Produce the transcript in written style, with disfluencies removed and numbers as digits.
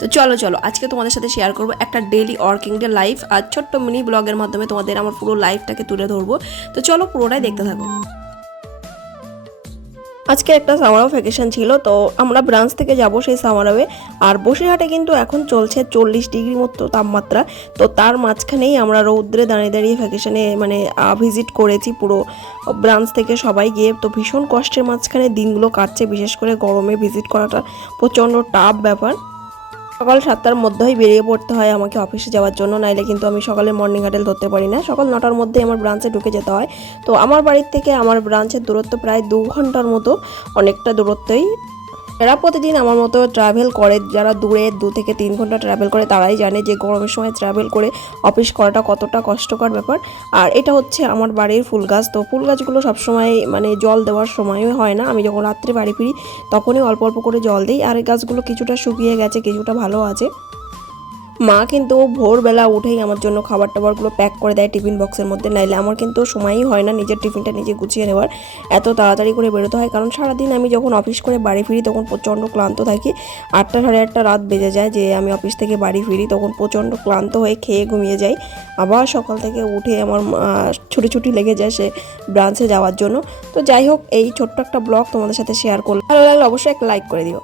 তো চলো চলো আজকে তোমাদের সাথে শেয়ার করব একটা ডেইলি ওয়ার্কিং ডে লাইফ আর ছোট্ট মিনি ব্লগের মাধ্যমে তোমাদের আমার পুরো লাইফটাকে তুলে ধরবো। তো চলো পুরোটাই দেখতে থাকো। আজকে একটা সামারও ভ্যাকেশন ছিল, তো আমরা ব্রাঞ্চ থেকে যাব সেই সামারওয়ে। আর বসিরহাটে কিন্তু এখন চলছে 40 ডিগ্রি মতো তাপমাত্রা। তো তার মাঝখানেই আমরা রৌদ্রে দাঁড়িয়ে দাঁড়িয়ে ভ্যাকেশনে ভিজিট করেছি পুরো ব্রাঞ্চ থেকে সবাই গিয়ে। তো ভীষণ কষ্টের মাঝখানে দিনগুলো কাটছে, বিশেষ করে গরমে ভিজিট করাটা প্রচণ্ড টাফ ব্যাপার। সকাল 7টার মধ্যেই বেরিয়ে পড়তে হয় আমাকে অফিসে যাওয়ার জন্য, নাইলে কিন্তু আমি সকালে মর্নিং হাটেল ধরতে পারি না। সকাল 9টার মধ্যেই আমার ব্রাঞ্চে ঢুকে যেতে হয়। তো আমার বাড়ির থেকে আমার ব্রাঞ্চের দূরত্ব প্রায় 2 ঘন্টার মতো, অনেকটা দূরত্বই। যারা প্রতিদিন আমার মতো ট্রাভেল করে, যারা দূরে 2 থেকে 3 ঘন্টা ট্রাভেল করে, তারাই জানে যে গরমের সময় ট্রাভেল করে অফিস করাটা কতটা কষ্টকর ব্যাপার। আর এটা হচ্ছে আমার বাড়ির ফুল গাছ। তো ফুল গাছগুলো সবসময় জল দেওয়ার সময়ও হয় না। আমি যখন রাত্রে বাড়ি ফিরি তখনই অল্প অল্প করে জল দিই। আর এই গাছগুলো কিছুটা শুকিয়ে গেছে, কিছুটা ভালো আছে। মা কিন্তু ভোরবেলা উঠেই আমার জন্য খাবার টাবারগুলো প্যাক করে দেয় টিফিন বক্সের মধ্যে, নাইলে আমার কিন্তু সময়ই হয় না নিজের টিফিনটা নিজে গুছিয়ে নেওয়ার। এত তাড়াতাড়ি করে বেরোতে হয়, কারণ সারাদিন আমি যখন অফিস করে বাড়ি ফিরি তখন প্রচণ্ড ক্লান্ত থাকি। 8টা সাড়ে 8টা রাত বেজে যায় যে আমি অফিস থেকে বাড়ি ফিরি, তখন প্রচণ্ড ক্লান্ত হয়ে খেয়ে ঘুমিয়ে যাই। আবার সকাল থেকে উঠে আমার ছুটি লেগে যায় সে ব্রাঞ্চে যাওয়ার জন্য। তো যাই হোক, এই ছোট্ট একটা ব্লগ তোমাদের সাথে শেয়ার করলাম। ভালো লাগলে অবশ্যই একটা লাইক করে দিও।